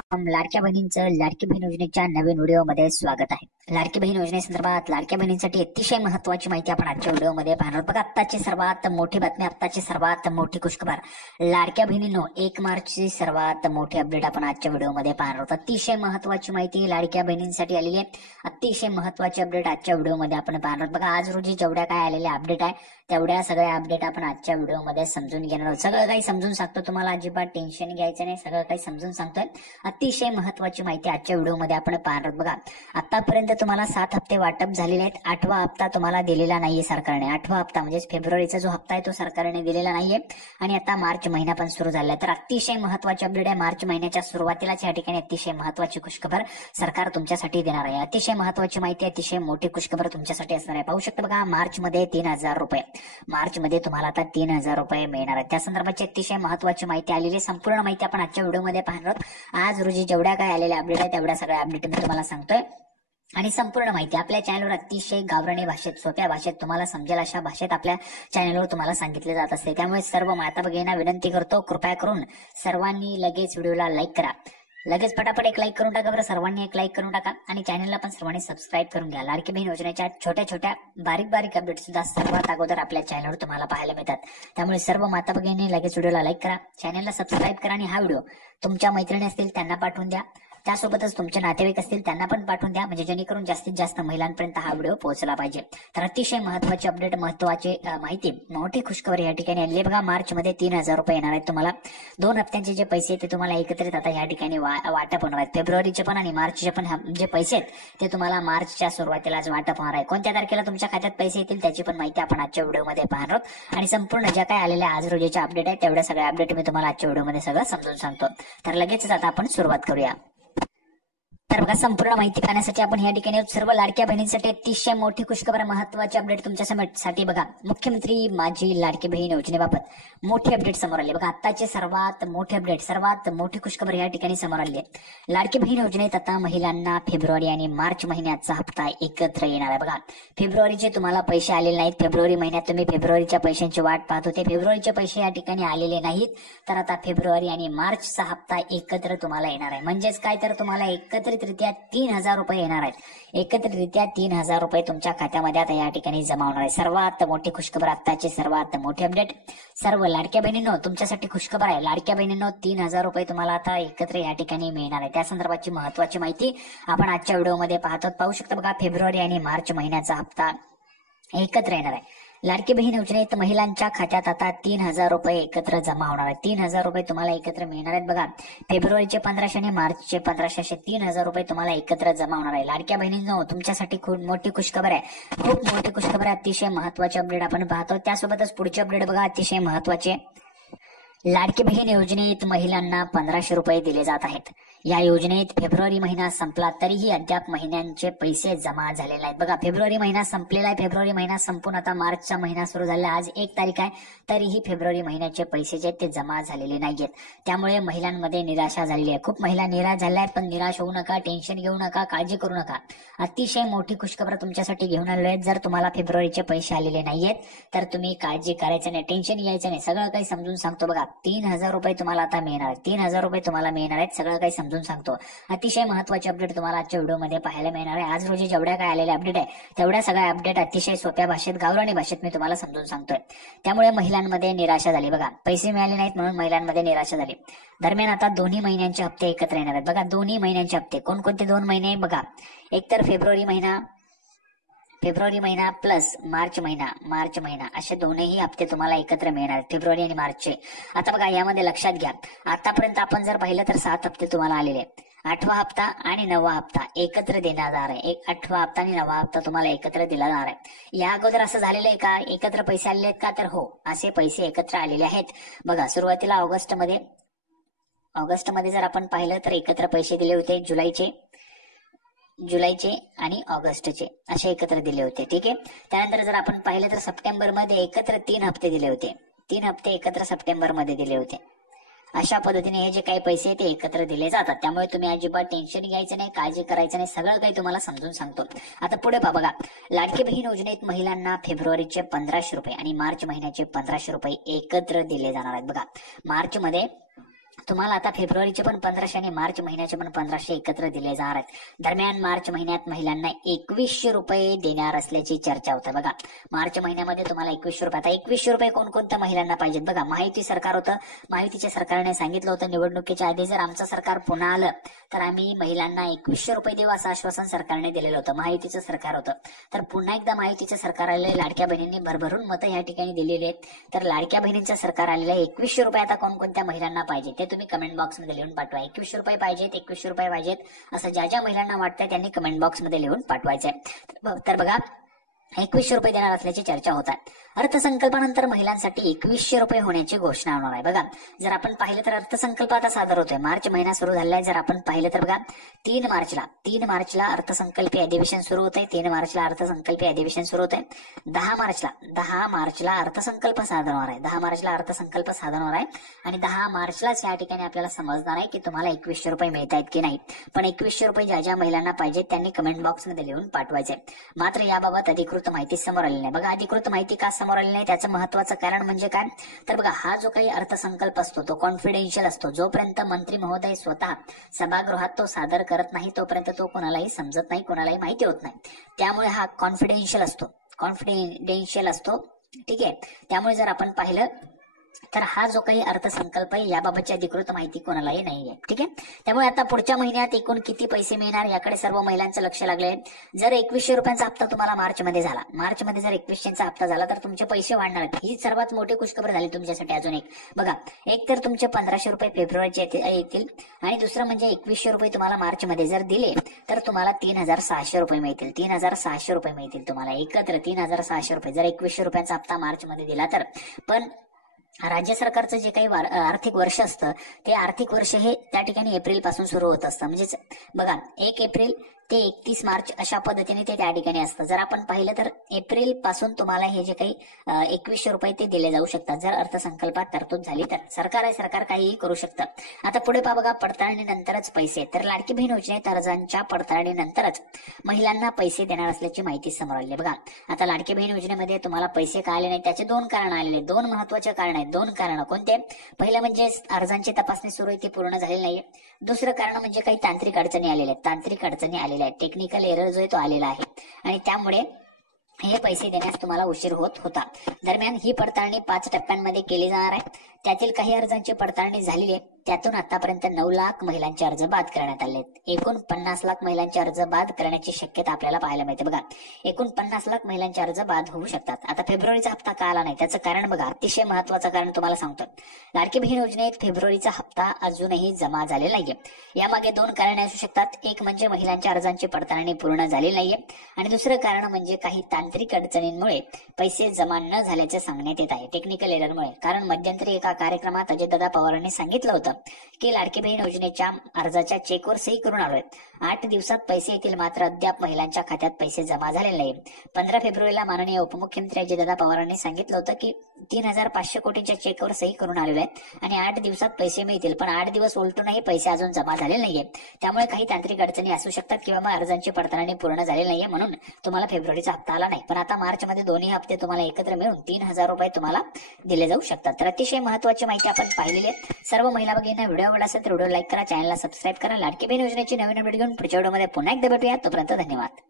लाडक्या बहिणींचं लाडकी बहीण योजनेच्या नवीन व्हिडिओमध्ये स्वागत आहे। लाडकी बहीण योजनेसंदर्भात लाडक्या बहिणींसाठी अतिशय महत्त्वाची माहिती आपण आजच्या व्हिडिओमध्ये पाहणार बघा। आत्ताची सर्वात मोठी बातमी, आत्ताची सर्वात मोठी खुशखबर, लाडक्या बहिणींनो 1 मार्चची सर्वात मोठी अपडेट आपण आजच्या व्हिडिओमध्ये पाहणार आहोत। अतिशय महत्त्वाची माहिती लाडक्या बहिणींसाठी आलेली आहे, अतिशय महत्त्वाची अपडेट आजच्या व्हिडिओमध्ये आपण पाहणार आहोत। बघा आज रोजी जेवढ्या काय आलेल्या अपडेट आहे तेवढ्या सगळ्या अपडेट आपण आजच्या व्हिडिओमध्ये समजून घेणार आहोत। सगळं काही समजून सांगतो, तुम्हाला अजिबात टेन्शन घ्यायचं नाही, सगळं काही समजून सांगतोय। अतिशय महत्त्वाची माहिती आजच्या व्हिडिओमध्ये आपण पाहणार आहोत। बघा आतापर्यंत तुम्हाला 7 हप्ते वाटप झालेले आहेत, 8वा हप्ता तुम्हाला दिलेला नाहीये सरकारने। 8वा हप्ता म्हणजे फेब्रुवारीचा जो हप्ता आहे तो सरकारने दिलेला नाहीये आणि आता मार्च महिना पण सुरू झाला आहे। तर अतिशय महत्त्वाची अपडेट आहे, मार्च महिन्याच्या सुरुवातीलाच या ठिकाणी अतिशय महत्त्वाची खुशखबर सरकार तुमच्यासाठी देणार आहे। अतिशय महत्त्वाची माहिती, अतिशय मोठी खुशखबर तुमच्यासाठी असणार आहे। पाहू शकता बघा मार्च मध्ये 3000 रुपये, मार्च मध्ये तुम्हाला आता 3000 रुपये मिळणार आहेत। त्या संदर्भाची अतिशय महत्त्वाची माहिती आलेली, संपूर्ण माहिती आपण आजच्या व्हिडिओमध्ये पाहणार आहोत। आज रोजी जेवढ्या काय आलेल्या अपडेट आहे तेवढ्या सगळ्या अपडेट मी तुम्हाला सांगतोय आणि संपूर्ण माहिती आपल्या चॅनलवर अतिशय गावरानी भाषेत, सोप्या भाषेत, तुम्हाला समजेल अशा भाषेत आपल्या चॅनलवर तुम्हाला सांगितले जात असते। त्यामुळे सर्व माता भगिनींना विनंती करतो, कृपया करून सर्वांनी लगेच व्हिडिओला लाईक करा, लगेच फटाफट एक लाईक करून टाका बरं, सर्वांनी एक लाईक करून टाका आणि चॅनलला पण सर्वांनी सबस्क्राईब करून घ्या। लाडकी बहीण योजनेच्या छोट्या छोट्या बारीक अपडेट सुद्धा सर्वात अगोदर आपल्या चॅनलवर तुम्हाला पाहायला मिळतात। त्यामुळे सर्व माता भगिनींनी लगेच व्हिडिओला लाईक करा, चॅनलला सबस्क्राईब करा आणि हा व्हिडिओ तुमच्या मैत्रिणी असतील त्यांना पाठवून द्या, त्यासोबतच तुमचे नातेवाईक असतील त्यांना पण पाठवून द्या, म्हणजे जेणेकरून जास्तीत जास्त महिलांपर्यंत हा व्हिडिओ पोहोचला पाहिजे। तर अतिशय महत्त्वाची अपडेट, महत्त्वाची माहिती, मोठी खुशखबर या ठिकाणी आली बघा। मार्च मध्ये 3000 रुपये येणार आहेत तुम्हाला। 2 हप्त्यांचे जे पैसे ते तुम्हाला एकत्रित आता या ठिकाणी वाटप होणार आहेत। फेब्रुवारीचे पण आणि मार्चचे पण जे पैसे आहेत ते तुम्हाला मार्चच्या सुरुवातीलाच वाटप होणार आहे। कोणत्या तारखेला तुमच्या खात्यात पैसे येतील त्याची पण माहिती आपण आजच्या व्हिडिओमध्ये पाहणार आहोत आणि संपूर्ण ज्या काय आलेल्या आज रोजीच्या अपडेट आहेत तेवढ्या सगळ्या अपडेट मी तुम्हाला आजच्या व्हिडिओमध्ये सगळं समजून सांगतो। तर लगेचच आता आपण सुरुवात करूया। तर बघा संपूर्ण माहिती पाहण्यासाठी आपण या ठिकाणी सर्व लाडक्या बहिणींसाठी अतिशय मोठी खुशखबर, महत्त्वाची अपडेट तुमच्यासाठी बघा। मुख्यमंत्री माझी लाडकी बहीण योजनेबाबत मोठी अपडेट समोर आली बघा। आताची सर्वात मोठी अपडेट, सर्वात मोठी खुशखबर या ठिकाणी समोर आली आहे। लाडकी बहीण योजनेत आता महिलांना फेब्रुवारी आणि मार्च महिन्याचा हप्ता एकत्र येणार आहे बघा। फेब्रुवारीचे तुम्हाला पैसे आलेले नाहीत, फेब्रुवारी महिन्यात तुम्ही फेब्रुवारीच्या पैशांची वाट पाहत होते, फेब्रुवारीचे पैसे या ठिकाणी आलेले नाहीत, तर आता फेब्रुवारी आणि मार्चचा हप्ता एकत्र तुम्हाला येणार आहे। म्हणजेच काय, तर तुम्हाला एकत्रितरित्या 3000 रुपये येणार आहेत। एकत्रितरित्या 3000 रुपये तुमच्या खात्यामध्ये आता या ठिकाणी जमा होणार आहे। सर्वात मोठी खुशखबर, आताची सर्वात मोठी अपडेट सर्व लाडक्या बहिणींनो तुमच्यासाठी खुशखबर आहे। लाडक्या बहिणींनो 3000 रुपये तुम्हाला आता एकत्र या ठिकाणी मिळणार आहे। त्या संदर्भाची महत्त्वाची माहिती आपण आजच्या व्हिडिओमध्ये पाहू शकता बघा। फेब्रुवारी आणि मार्च महिन्याचा हप्ता एकत्र येणार आहे। लाडकी बहीण योजनेत महिलांच्या खात्यात आता 3000 रुपये एकत्र जमा होणार आहेत। 3000 रुपये तुम्हाला एकत्र मिळणार आहेत बघा। फेब्रुवारीचे 1500 आणि मार्चचे 1500 असे 3000 रुपये तुम्हाला एकत्र जमा होणार आहे। लाडक्या बहिणींनो तुमच्यासाठी खूप मोठी खुशखबर आहे, खूप मोठी खुशखबर आहे, अतिशय महत्त्वाची अपडेट आपण पाहतो। त्यासोबतच पुढची अपडेट बघा, अतिशय महत्त्वाची। लाडकी बहीण योजनेत महिलांना 1500 रुपये दिले जात आहेत। या योजनेत फेब्रुवारी महिना संपला तरीही अद्याप महिन्यांचे पैसे जमा झालेले आहेत बघा। फेब्रुवारी महिना संपलेला आहे, फेब्रुवारी महिना संपून आता मार्चचा महिना सुरू झाला, आज 1 तारीख आहे, तरीही फेब्रुवारी महिन्याचे पैसे जे ते जमा झालेले नाहीयेत। त्यामुळे महिलांमध्ये निराशा झालेली आहे, खूप महिला निराश झाल्या आहेत। पण निराश होऊ नका, टेन्शन घेऊ नका, काळजी करू नका, अतिशय मोठी खुशखबर तुमच्यासाठी घेऊन आलेलो आहे। जर तुम्हाला फेब्रुवारीचे पैसे आलेले नाहीयेत तर तुम्ही काळजी करायचं नाही, टेन्शन घ्यायचं नाही, सगळं काही समजून सांगतो बघा। 3000 रुपये तुम्हाला आता मिळणार आहेत, 3000 रुपये तुम्हाला मिळणार आहेत, सगळं काही समजून सांगतो। अतिशय महत्त्वाची अपडेट तुम्हाला आजच्या व्हिडिओमध्ये पाहायला मिळणार आहे। आज रोजी जेवढ्या काय आलेल्या अपडेट आहे तेवढ्या सगळ्या अपडेट अतिशय सोप्या भाषेत, गावरानी भाषेत मी तुम्हाला समजून सांगतोय। त्यामुळे महिलांमध्ये निराशा झाली बघा, पैसे मिळाले नाहीत म्हणून महिलांमध्ये निराशा झाली। दरम्यान आता दोन्ही महिन्यांचे हप्ते एकत्र येणार आहेत बघा। दोन्ही महिन्यांचे हप्ते कोणकोणते 2 महिने बघा, एकतर फेब्रुवारी महिना प्लस मार्च महिना असे दोन्ही हप्ते तुम्हाला एकत्र मिळणार आहेत, फेब्रुवारी आणि मार्चचे। आता बघा यामध्ये लक्षात घ्या, आतापर्यंत आपण जर पाहिलं तर 7 हप्ते तुम्हाला आलेले आहेत। 8वा हप्ता आणि 9वा हप्ता एकत्र देण्यात येणार आहे। 8वा हप्ता आणि 9वा हप्ता तुम्हाला एकत्र दिला जाणार आहे। या अगोदर असं झालेलं आहे का, एकत्र पैसे आलेले आहेत का, तर हो असे पैसे एकत्र आलेले आहेत बघा। सुरुवातीला ऑगस्टमध्ये जर आपण पाहिलं तर एकत्र पैसे दिले होते, जुलैचे आणि ऑगस्टचे असे एकत्र दिले होते, ठीक आहे। त्यानंतर जर आपण पाहिलं तर सप्टेंबर मध्ये एकत्र 3 हप्ते दिले होते, 3 हप्ते एकत्र सप्टेंबर मध्ये दिले होते। अशा पद्धतीने हे जे काही पैसे ते एकत्र दिले जातात। त्यामुळे तुम्ही अजिबात टेन्शन घ्यायचं नाही, काळजी करायचं नाही, सगळं काही तुम्हाला समजून सांगतो। आता पुढे बघा, लाडकी बहीण योजनेत महिलांना फेब्रुवारीचे 1500 रुपये आणि मार्च महिन्याचे 1500 रुपये एकत्र दिले जाणार आहेत बघा। मार्च मध्ये तुम्हाला आता फेब्रुवारीचे पण 1500 आणि मार्च महिन्याचे पण 1500 एकत्र दिले जाणार आहेत. दरम्यान मार्च महिन्यात महिलांना 2100 रुपये देणार असल्याची चर्चा होते. बघा, मार्च महिन्यामध्ये तुम्हाला 2100 रुपये. आता 2100 रुपये कोणकोणत्या महिलांना पाहिजेत? बघा, महायुती सरकार होतं, महायुतीच्या सरकारने सांगितलं होतं निवडणुकीच्या आधी जर आमचं सरकार पुन्हा आलं तर आम्ही महिलांना 2100 रुपये देऊ असं आश्वासन सरकारने दिलेलं होतं. महायुतीचं सरकार होतं. तर पुन्हा एकदा महायुतीचं सरकार आलेलं, लाडक्या बहिणींनी भरभरून मतं या ठिकाणी दिलेली आहेत. तर लाडक्या बहिणींचं सरकार आलेलं आहे. 2100 रुपये आता कोणकोणत्या महिलांना पाहिजे ते तुम्ही कमेंट बॉक्समध्ये लिहून पाठवा. 2100 रुपये पाहिजेत, 2100 रुपये पाहिजेत असं ज्या ज्या महिलांना वाटतंय त्यांनी कमेंट बॉक्समध्ये लिहून पाठवायचंय. तर बघा, 2100 रुपये देणार असल्याची चर्चा होत आहे. अर्थसंकल्पानंतर महिलांसाठी 2100 रुपये होण्याची घोषणा होणार आहे. बघा, जर आपण पाहिलं तर अर्थसंकल्प आता सादर होतोय. मार्च महिना सुरू झालेला आहे. जर आपण पाहिलं तर बघा, 3 मार्चला अर्थसंकल्पीय अधिवेशन सुरू होत आहे. 3 मार्चला अर्थसंकल्पीय अधिवेशन सुरू होत आहे. 10 मार्चला अर्थसंकल्प सादर होणार आहे. 10 मार्चला अर्थसंकल्प सादर होणार आहे आणि 10 मार्चलाच या ठिकाणी आपल्याला समजणार आहे की तुम्हाला 2100 रुपये मिळत आहेत की नाही. पण 2100 रुपये ज्या ज्या महिलांना पाहिजेत त्यांनी कमेंट बॉक्समध्ये लिहून पाठवायचे. मात्र याबाबत अधिकृत माहिती समोर आलेली नाही. बघा, अधिकृत माहिती का समोर आलेली नाही त्याचं महत्वाचं कारण म्हणजे काय? तर बघा, हा जो काही अर्थसंकल्प असतो तो कॉन्फिडेन्शियल असतो. जोपर्यंत मंत्री महोदय स्वतः सभागृहात तो सादर करत नाही तोपर्यंत तो कोणालाही समजत नाही, कोणालाही माहिती होत नाही. त्यामुळे हा कॉन्फिडेन्शियल असतो. ठीक आहे. त्यामुळे जर आपण पाहिलं तर हा जो काही अर्थसंकल्प आहे याबाबतची अधिकृत माहिती कोणालाही नाहीये. ठीक आहे. त्यामुळे आता पुढच्या महिन्यात एकूण किती पैसे मिळणार याकडे सर्व महिलांचं लक्ष लागलंय. जर 2100 रुपयांचा हप्ता तुम्हाला मार्चमध्ये जर 2100चा हप्ता झाला तर तुमचे पैसे वाढणार आहेत. ही सर्वात मोठी खुशखबर झाली तुमच्यासाठी. अजून एक बघा, एक तर तुमचे 1500 रुपये फेब्रुवारीचे येतील आणि दुसरं म्हणजे 2100 रुपये तुम्हाला मार्चमध्ये जर दिले तर तुम्हाला 3600 रुपये मिळतील. 3600 रुपये मिळतील तुम्हाला एकत्र 3600 रुपये जर 2100 रुपयांचा हप्ता मार्चमध्ये दिला तर. पण राज्य सरकारचं जे काही आर्थिक वर्ष असतं ते आर्थिक वर्ष हे त्या ठिकाणी एप्रिल पासून सुरू होत असतं. म्हणजेच बघा, 1 एप्रिल ते 31 मार्च अशा पद्धतीने ते त्या ठिकाणी असतं. जर आपण पाहिलं तर एप्रिल पासून तुम्हाला हे जे काही 2100 रुपये ते दिले जाऊ शकतात जर अर्थसंकल्पात तरतूद झाली तर. सरकार काहीही करू शकतं. आता पुढे बघा, पडताळणीनंतरच पैसे. तर लाडकी बहीण योजनेत अर्जांच्या पडताळणीनंतरच महिलांना पैसे देणार असल्याची माहिती समोर आली. बघा, आता लाडकी बहीण योजनेमध्ये तुम्हाला पैसे का आले नाही त्याचे 2 कारण आलेले. 2 महत्वाचे कारण आहेत. 2 कारण कोणते? पहिलं म्हणजे अर्जांची तपासणी सुरू आहे ती पूर्ण झालेली नाहीये. दुसरं कारण म्हणजे काही तांत्रिक अडचणी आलेल्या आहेत. टेक्निकल एरर जो आहे तो आलेला आहे आणि त्यामुळे हे पैसे देण्यास तुम्हाला उशीर होत होता. दरम्यान ही पडताळणी 5 टप्प्यांमध्ये केली जाणार आहे. त्यातील काही अर्जांची पडताळणी झालेली आहे. त्यातून आतापर्यंत 9 लाख महिलांचे अर्ज बाद करण्यात आले. एकूण 50 लाख महिलांचे अर्ज बाद करण्याची शक्यता आपल्याला पाहायला मिळते. बघा, एकूण 50 लाख महिलांचे अर्ज बाद होऊ शकतात. आता फेब्रुवारीचा हप्ता का आला नाही त्याचं कारण बघा, अतिशय महत्वाचं कारण तुम्हाला सांगतो. लाडकी बहीण योजनेत फेब्रुवारीचा हप्ता अजूनही जमा झालेला नाहीये. यामागे 2 कारणे असू शकतात. एक म्हणजे महिलांच्या अर्जांची पडताळणी पूर्ण झालेली नाहीये आणि दुसरं कारण म्हणजे काही तांत्रिक अडचणींमुळे पैसे जमा न झाल्याचे सांगण्यात येत आहे. टेक्निकल एररमुळे. कारण मध्यंतरी एका कार्यक्रमात अजितदादा पवारांनी सांगितलं होतं की लाडकी बहीण योजनेच्या अर्जाच्या चेकवर सही करून आलोय. 8 दिवसात पैसे येतील, मात्र अद्याप महिलांच्या खात्यात पैसे जमा झालेले नाही. 15 फेब्रुवारीला माननीय उपमुख्यमंत्री अजितदादा पवारांनी सांगितलं होतं की 3500 कोटींच्या चेकवर सही करून आलेले आहेत आणि 8 दिवसात पैसे मिळतील. पण 8 दिवस उलटूनही पैसे अजून जमा झालेले नाहीये. त्यामुळे काही तांत्रिक अडचणी असू शकतात किंवा मग अर्जांची पडताळणी पूर्ण झालेली नाहीये म्हणून तुम्हाला फेब्रुवारीचा हप्ता आला नाही. पण आता मार्चमध्ये दोन्ही हप्ते तुम्हाला एकत्र मिळून 3000 रुपये तुम्हाला दिले जाऊ शकतात. तर अतिशय महत्वाची माहिती आपण पाहिलेली आहे. सर्व महिला भगिनींना व्हिडिओ आवडला असेल तर व्हिडिओ लाईक करा, चॅनलला सबस्क्राईब करा. लाडकी बहीण योजनेची नवीन अपडेट घेऊन पुढच्या व्हिडिओमध्ये पुन्हा एकदा भेटूया. तोपर्यंत धन्यवाद.